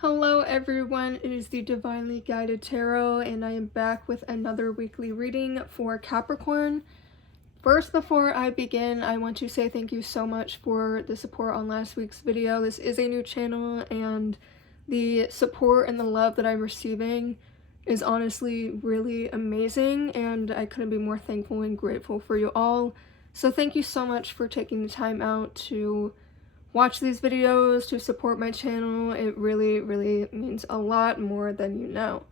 Hello everyone, it is the Divinely Guided Tarot and I am back with another weekly reading for Capricorn. First, before I begin, I want to say thank you so much for the support on last week's video. This is a new channel and the support and the love that I'm receiving is honestly really amazing and I couldn't be more thankful and grateful for you all. So thank you so much for taking the time out to watch these videos, to support my channel. It really means a lot more than you know.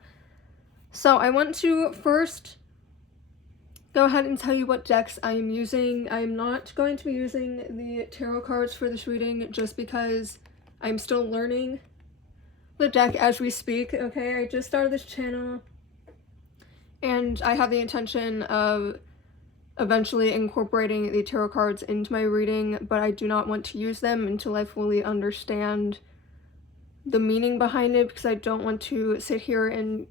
So I want to first go ahead and tell you what decks I am using. I am not going to be using the tarot cards for this reading just because I'm still learning the deck as we speak, okay? I just started this channel and I have the intention of eventually incorporating the tarot cards into my reading, but I do not want to use them until I fully understand the meaning behind it, because I don't want to sit here and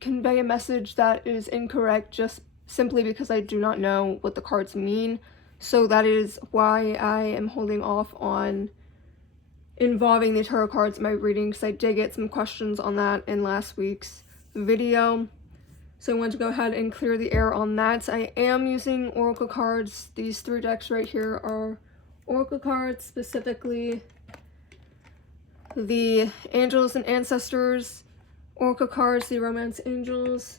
convey a message that is incorrect just simply because I do not know what the cards mean. So that is why I am holding off on involving the tarot cards in my reading, because I did get some questions on that in last week's video. So I want to go ahead and clear the air on that. I am using oracle cards. These three decks right here are oracle cards, specifically the Angels and Ancestors oracle cards, the Romance Angels,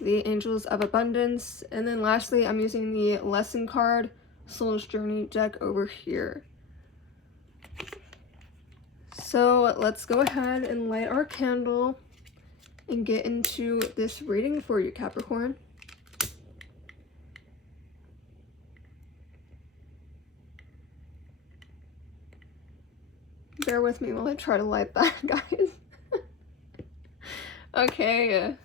the Angels of Abundance, and then lastly I'm using the Lesson card, Soul's Journey deck over here. So let's go ahead and light our candle and get into this reading for you, Capricorn. Bear with me while I try to light that, guys. Okay,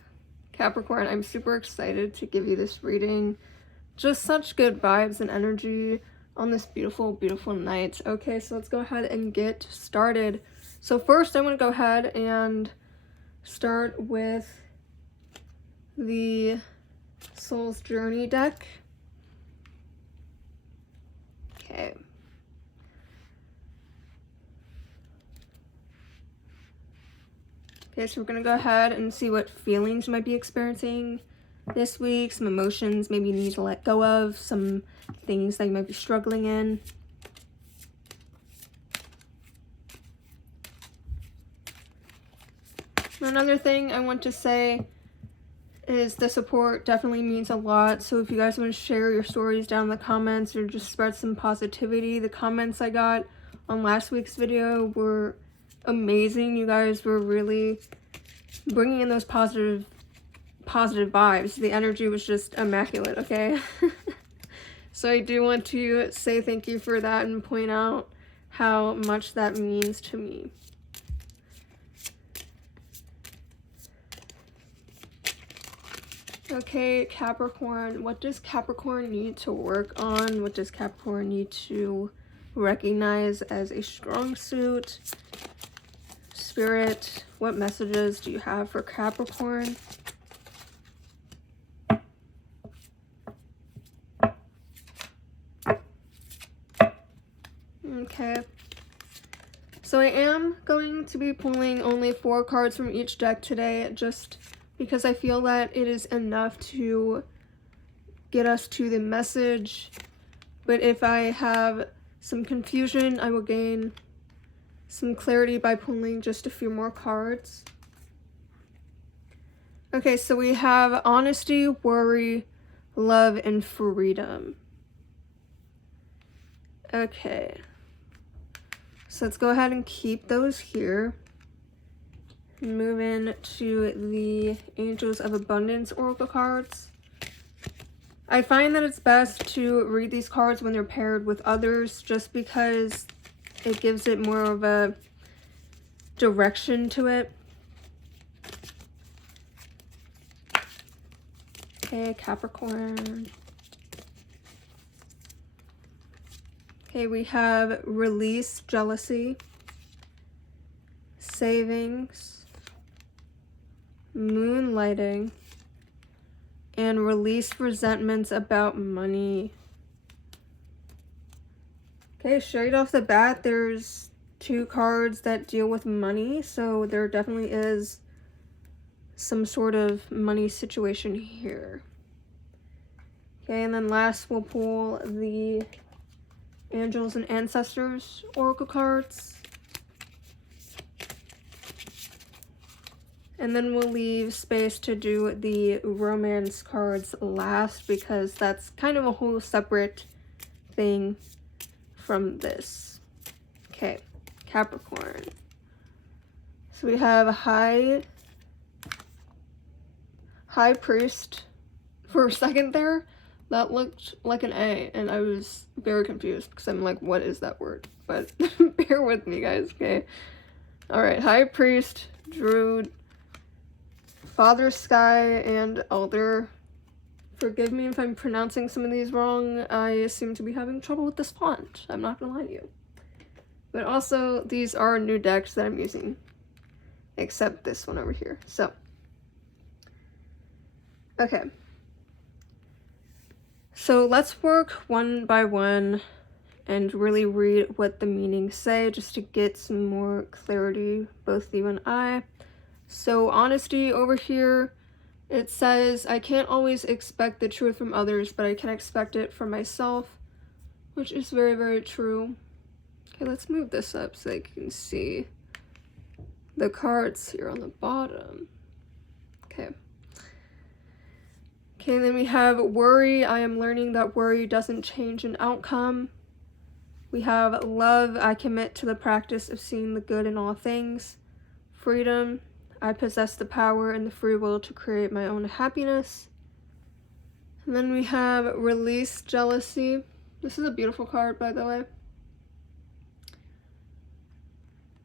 Capricorn, I'm super excited to give you this reading. Just such good vibes and energy on this beautiful night. Okay, so let's go ahead and get started. So first I want to go ahead and start with the Soul's Journey deck. Okay. Okay, so we're gonna go ahead and see what feelings you might be experiencing this week, some emotions maybe you need to let go of, some things that you might be struggling in. Another thing I want to say is the support definitely means a lot. So if you guys want to share your stories down in the comments or just spread some positivity, the comments I got on last week's video were amazing. You guys were really bringing in those positive vibes. The energy was just immaculate, okay? So I do want to say thank you for that and point out how much that means to me. Okay, Capricorn, what does Capricorn need to work on? What does Capricorn need to recognize as a strong suit? Spirit, what messages do you have for Capricorn? Okay. So I am going to be pulling only 4 cards from each deck today, just because I feel that it is enough to get us to the message. But if I have some confusion, I will gain some clarity by pulling just a few more cards. Okay, so we have honesty, worry, love, and freedom. Okay. So let's go ahead and keep those here. Move in to the Angels of Abundance oracle cards. I find that it's best to read these cards when they're paired with others, just because it gives it more of a direction to it. Okay, Capricorn. Okay, we have release jealousy, savings, moonlighting, and release resentments about money. Okay, straight off the bat, there's 2 cards that deal with money, so there definitely is some sort of money situation here. Okay, and then last we'll pull the Angels and Ancestors Oracle cards. And then we'll leave space to do the romance cards last, because that's kind of a whole separate thing from this. Okay, Capricorn. So we have High Priest. For a second there, that looked like an A, and I was very confused because I'm like, what is that word? But bear with me, guys, okay? Alright, High Priest, Druid, Father Sky, and Elder. Forgive me if I'm pronouncing some of these wrong. I seem to be having trouble with this font. I'm not gonna lie to you. But also, these are new decks that I'm using. Except this one over here. So. Okay. So let's work one by one and really read what the meanings say, just to get some more clarity, both you and I. So honesty over here, it says, I can't always expect the truth from others, but I can expect it from myself, which is very, very true. Okay, let's move this up so you can see the cards here on the bottom. Okay. Okay, then we have worry. I am learning that worry doesn't change an outcome. We have love. I commit to the practice of seeing the good in all things. Freedom. I possess the power and the free will to create my own happiness. And then we have release jealousy. This is a beautiful card, by the way.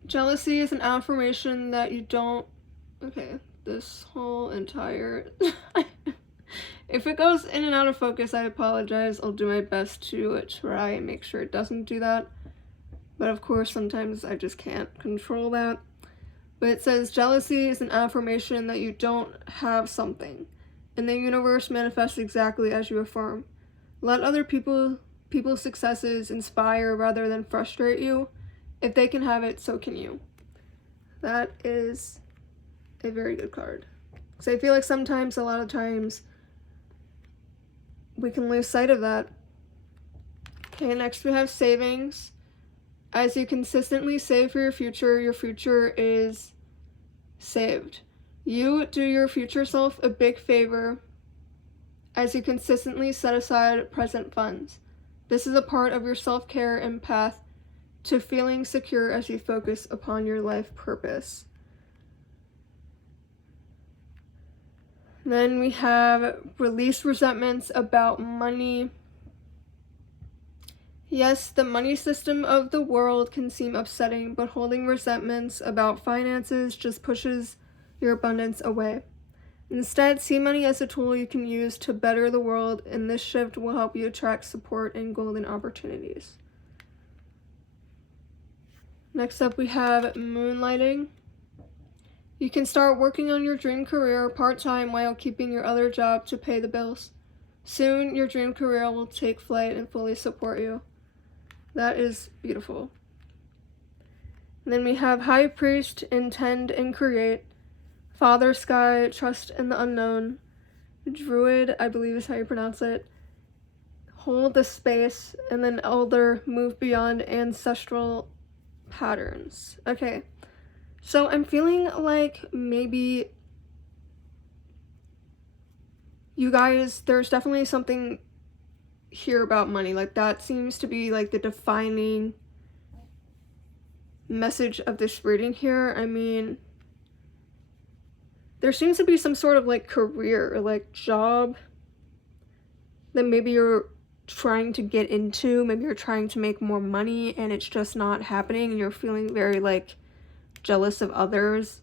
Jealousy is an affirmation that you don't... Okay, this whole entire... If it goes in and out of focus, I apologize. I'll do my best to try and make sure it doesn't do that. But of course, sometimes I just can't control that. But it says, jealousy is an affirmation that you don't have something, and the universe manifests exactly as you affirm. Let other people's successes inspire rather than frustrate you. If they can have it, so can you. That is a very good card. So I feel like sometimes, a lot of times, we can lose sight of that. Okay, next we have savings. As you consistently save for your future is saved. You do your future self a big favor as you consistently set aside present funds. This is a part of your self-care and path to feeling secure as you focus upon your life purpose. Then we have release resentments about money. Yes, the money system of the world can seem upsetting, but holding resentments about finances just pushes your abundance away. Instead, see money as a tool you can use to better the world, and this shift will help you attract support and golden opportunities. Next up, we have moonlighting. You can start working on your dream career part-time while keeping your other job to pay the bills. Soon, your dream career will take flight and fully support you. That is beautiful. And then we have High Priest, intend and create. Father Sky, trust in the unknown. Druid, I believe is how you pronounce it. Hold the space. And then Elder, move beyond ancestral patterns. Okay. So I'm feeling like maybe you guys, there's definitely something here about money. Like that seems to be like the defining message of this reading here. I mean, there seems to be some sort of like career or like job that maybe you're trying to get into. Maybe you're trying to make more money and it's just not happening, and you're feeling very like jealous of others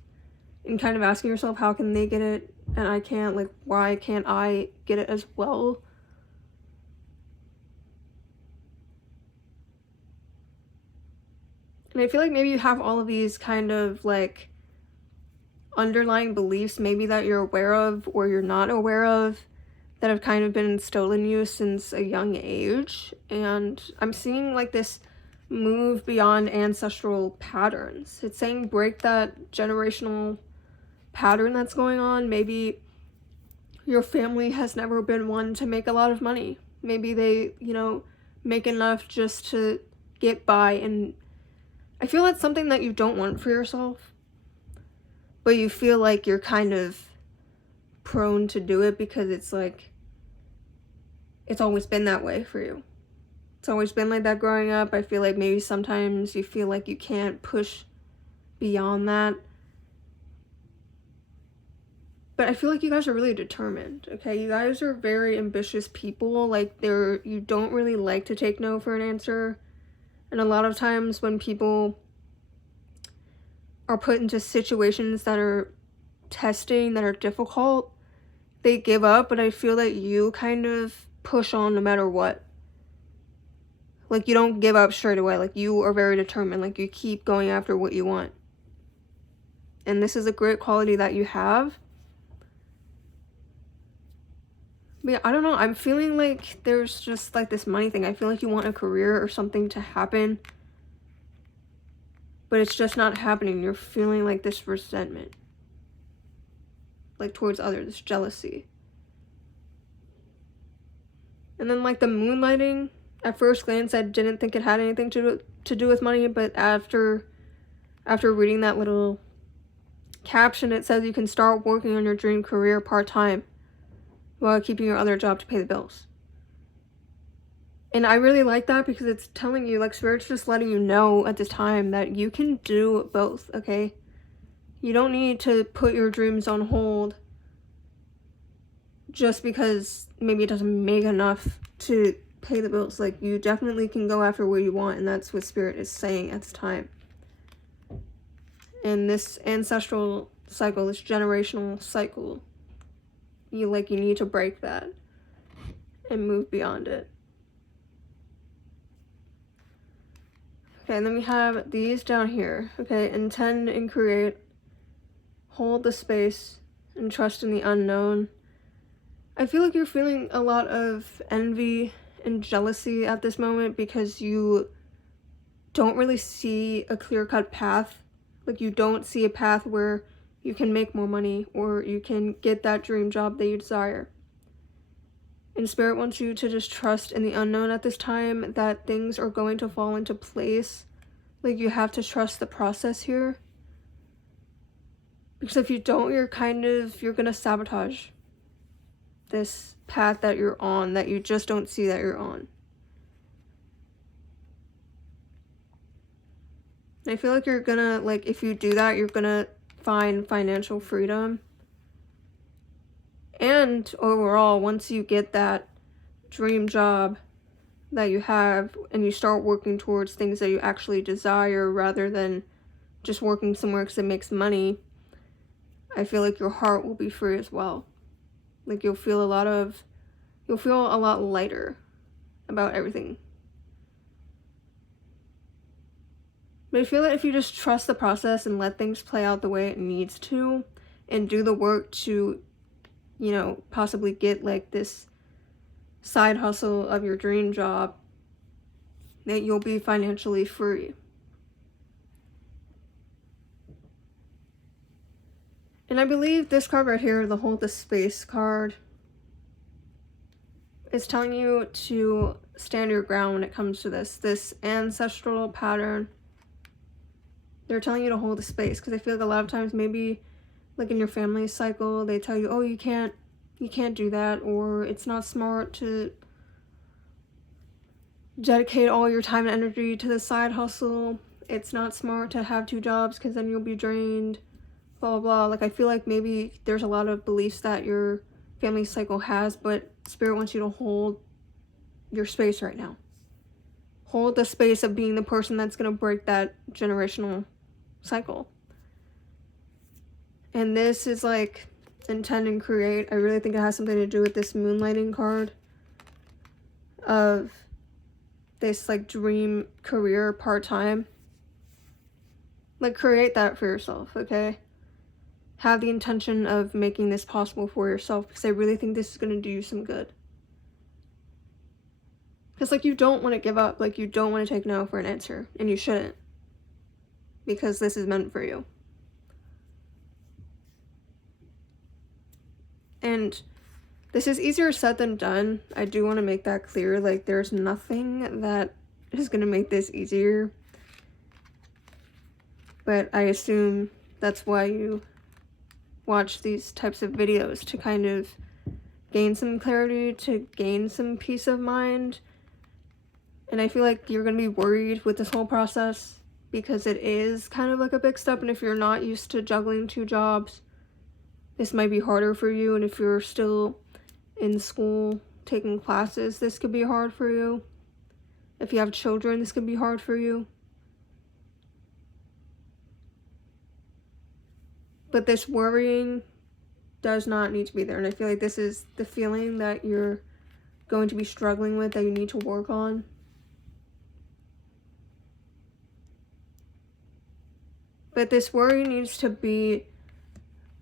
and kind of asking yourself, how can they get it and I can't? Like, why can't I get it as well? And I feel like maybe you have all of these kind of like underlying beliefs maybe that you're aware of or you're not aware of that have kind of been instilled in you since a young age. And I'm seeing like this move beyond ancestral patterns. It's saying break that generational pattern that's going on. Maybe your family has never been one to make a lot of money. Maybe they, make enough just to get by, and I feel that's something that you don't want for yourself, but you feel like you're kind of prone to do it because it's like, it's always been that way for you. It's always been like that growing up. I feel like maybe sometimes you feel like you can't push beyond that. But I feel like you guys are really determined, okay? You guys are very ambitious people. Like, you don't really like to take no for an answer. And a lot of times when people are put into situations that are testing, that are difficult, they give up. But I feel that you kind of push on no matter what. Like, you don't give up straight away. Like, you are very determined. Like, you keep going after what you want. And this is a great quality that you have. But yeah, I don't know. I'm feeling like there's just like this money thing. I feel like you want a career or something to happen. But it's just not happening. You're feeling like this resentment. Like towards others, this jealousy. And then like the moonlighting. At first glance, I didn't think it had anything to do with money, but after reading that little caption, it says you can start working on your dream career part-time while keeping your other job to pay the bills. And I really like that because it's telling you, like, Spirit's just letting you know at this time that you can do both, okay? You don't need to put your dreams on hold just because maybe it doesn't make enough to pay the bills. Like, you definitely can go after what you want, and that's what Spirit is saying at this time. And this ancestral cycle, this generational cycle, you need to break that and move beyond it. Okay, and then we have these down here. Okay, intend and create, hold the space, and trust in the unknown. I feel like you're feeling a lot of envy and jealousy at this moment because you don't really see a clear-cut path. Like, you don't see a path where you can make more money or you can get that dream job that you desire. And Spirit wants you to just trust in the unknown at this time, that things are going to fall into place. Like, you have to trust the process here. Because if you don't, you're gonna sabotage this path that you're on, that you just don't see that you're on. I feel like you're gonna, if you do that, you're gonna find financial freedom. And overall, once you get that dream job that you have and you start working towards things that you actually desire rather than just working somewhere because it makes money, I feel like your heart will be free as well. Like, you'll feel a lot lighter about everything. But I feel that if you just trust the process and let things play out the way it needs to, and do the work to, possibly get this side hustle of your dream job, that you'll be financially free. And I believe this card right here, the Hold the Space card, is telling you to stand your ground when it comes to this ancestral pattern. They're telling you to hold the space because I feel like a lot of times, maybe in your family cycle, they tell you, oh, you can't do that, or it's not smart to dedicate all your time and energy to the side hustle. It's not smart to have 2 jobs because then you'll be drained, blah, blah, blah. I feel like maybe there's a lot of beliefs that your family cycle has, but Spirit wants you to hold your space right now. Hold the space of being the person that's going to break that generational cycle. And this is intend and create. I really think it has something to do with this moonlighting card of this dream career part-time. Create that for yourself, okay? Have the intention of making this possible for yourself, because I really think this is going to do you some good. Because, like, you don't want to give up. Like, you don't want to take no for an answer. And you shouldn't. Because this is meant for you. And this is easier said than done. I do want to make that clear. Like, there's nothing that is going to make this easier. But I assume that's why you watch these types of videos, to kind of gain some clarity, to gain some peace of mind. And I feel like you're going to be worried with this whole process because it is kind of like a big step. And if you're not used to juggling 2 jobs, this might be harder for you. And if you're still in school taking classes, this could be hard for you. If you have children, this could be hard for you. But this worrying does not need to be there. And I feel like this is the feeling that you're going to be struggling with, that you need to work on. But this worry needs to be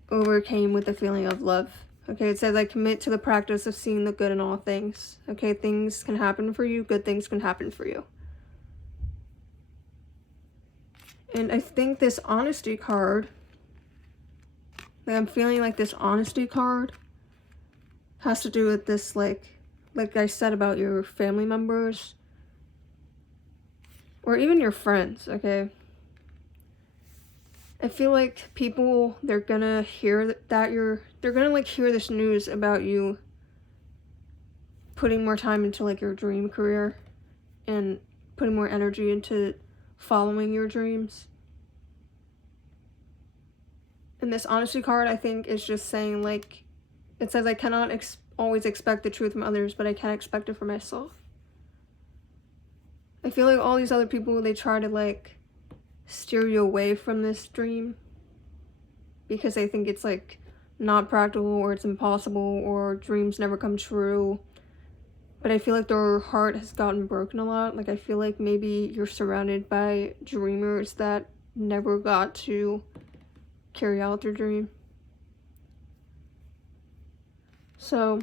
overcame with the feeling of love. Okay, it says, I commit to the practice of seeing the good in all things. Okay, things can happen for you. Good things can happen for you. And I think this honesty card, like, I'm feeling like this honesty card has to do with this, like I said about your family members. Or even your friends, okay? I feel like people, they're gonna hear they're gonna, like, hear this news about you putting more time into, like, your dream career and putting more energy into following your dreams. And this honesty card, I think, is just saying, like, it says, I cannot always expect the truth from others, but I can expect it from myself. I feel like all these other people, they try to, like, steer you away from this dream because they think it's, like, not practical, or it's impossible, or dreams never come true. But I feel like their heart has gotten broken a lot. Like, I feel like maybe you're surrounded by dreamers that never got to carry out their dream. So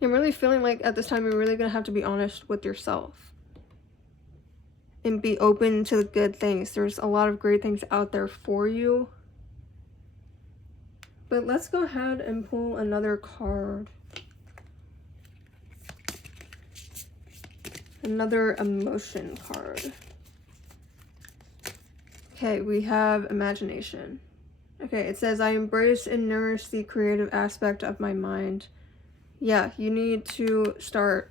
I'm really feeling like at this time you're really gonna have to be honest with yourself and be open to the good things. There's a lot of great things out there for you. But let's go ahead and pull another card. Another emotion card. Okay, we have imagination. Okay, it says, I embrace and nourish the creative aspect of my mind. Yeah, you need to start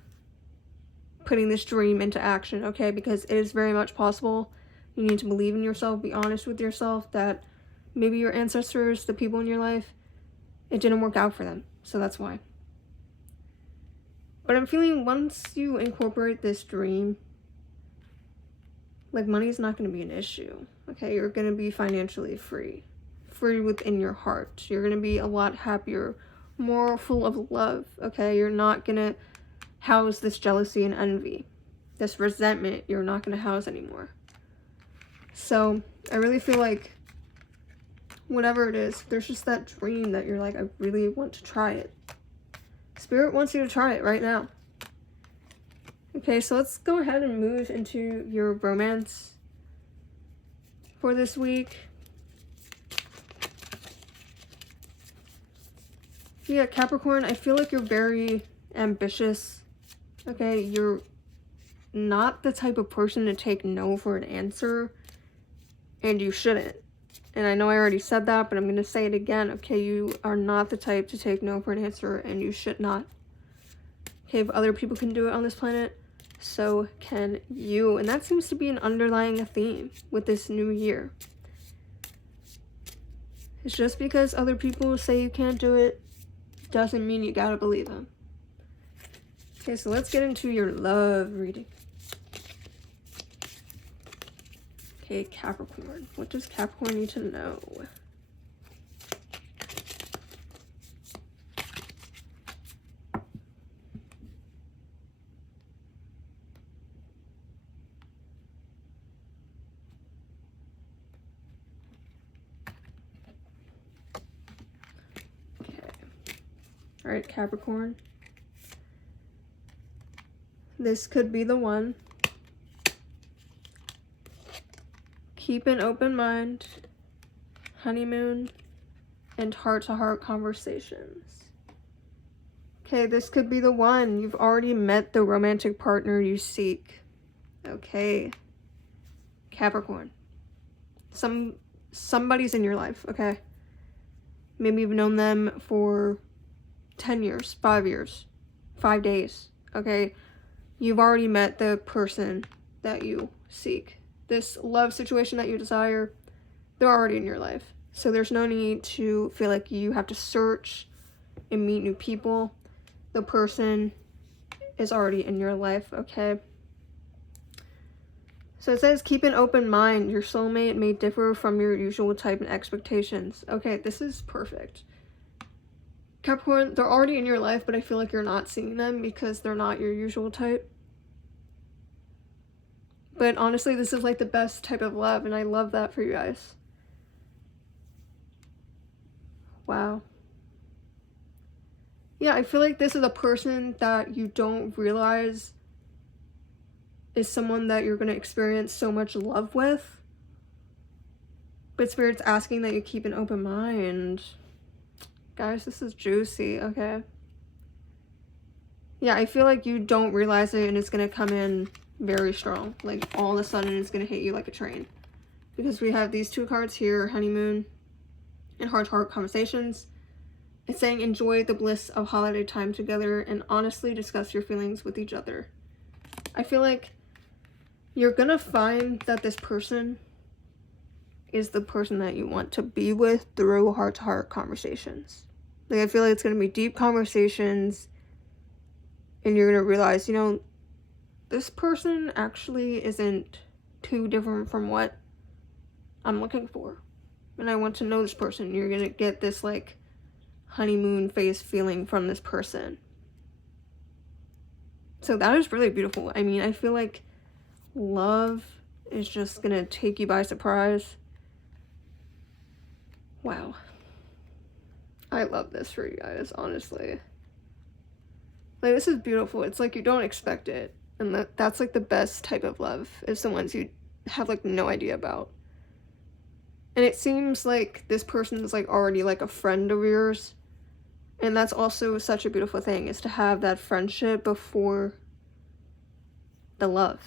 putting this dream into action, okay? Because it is very much possible. You need to believe in yourself, be honest with yourself that maybe your ancestors, the people in your life, it didn't work out for them. So that's why. But I'm feeling once you incorporate this dream, like, money is not going to be an issue, okay? You're going to be financially free within your heart. You're going to be a lot happier, more full of love, okay? You're not going to house this jealousy and envy. This resentment, you're not going to house anymore. So I really feel like whatever it is, there's just that dream that you're like, I really want to try it. Spirit wants you to try it right now. Okay, so let's go ahead and move into your romance for this week. Yeah, Capricorn, I feel like you're very ambitious. Okay, you're not the type of person to take no for an answer, and you shouldn't. And I know I already said that, but I'm going to say it again. Okay, you are not the type to take no for an answer, and you should not. Okay, if other people can do it on this planet, so can you. And that seems to be an underlying theme with this new year. It's just because other people say you can't do it doesn't mean you gotta believe them. Okay, so let's get into your love reading. Okay, Capricorn. What does Capricorn need to know? Okay. Alright, Capricorn. This could be the one. Keep an open mind, honeymoon, and heart-to-heart conversations. Okay, this could be the one. You've already met the romantic partner you seek. Okay. Capricorn. Somebody's in your life, okay? Maybe you've known them for 10 years, 5 years, 5 days, okay? You've already met the person that you seek. This love situation that you desire, they're already in your life. So there's no need to feel like you have to search and meet new people. The person is already in your life, okay? So it says, keep an open mind. Your soulmate may differ from your usual type and expectations. Okay, this is perfect. Capricorn, they're already in your life, but I feel like you're not seeing them because they're not your usual type. But honestly, this is like the best type of love, and I love that for you guys. Wow. Yeah, I feel like this is a person that you don't realize is someone that you're going to experience so much love with. But Spirit's asking that you keep an open mind. Guys, this is juicy, okay? Yeah, I feel like you don't realize it and it's going to come in very strong. Like, all of a sudden it's going to hit you like a train. Because we have these two cards here, honeymoon and heart-to-heart conversations. It's saying enjoy the bliss of holiday time together and honestly discuss your feelings with each other. I feel like you're gonna find that this person is the person that you want to be with through heart-to-heart conversations. Like, I feel like it's gonna be deep conversations and you're gonna realize, you know, this person actually isn't too different from what I'm looking for. And I want to know this person. You're gonna get this, like, honeymoon phase feeling from this person. So that is really beautiful. I mean, I feel like love is just gonna take you by surprise. Wow. I love this for you guys, honestly. Like, this is beautiful. It's like you don't expect it. And that's like the best type of love, is the ones you have like no idea about. And it seems like this person is like already like a friend of yours. And that's also such a beautiful thing, is to have that friendship before the love.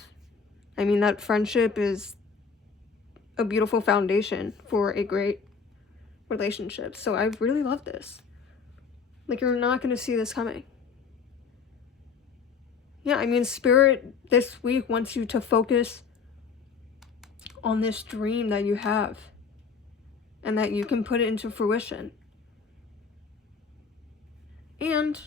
I mean, that friendship is a beautiful foundation for a great relationship. So I really love this. Like, you're not going to see this coming. Yeah, I mean, Spirit this week wants you to focus on this dream that you have and that you can put it into fruition. And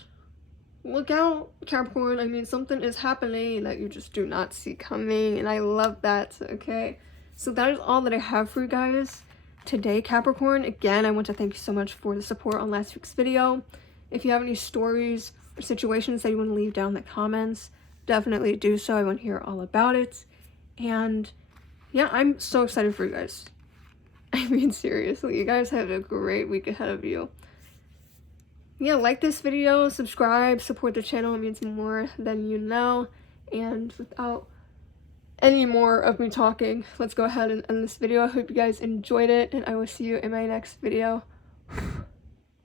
look out, Capricorn. I mean, something is happening that you just do not see coming, and I love that, okay? So that is all that I have for you guys today, Capricorn. Again, I want to thank you so much for the support on last week's video. If you have any stories or situations that you want to leave down in the comments, definitely do so. I want to hear all about it. And yeah, I'm so excited for you guys. I mean, seriously, you guys have a great week ahead of you. Yeah, like this video, subscribe, support the channel. It means more than you know. And without any more of me talking, let's go ahead and end this video. I hope you guys enjoyed it, and I will see you in my next video.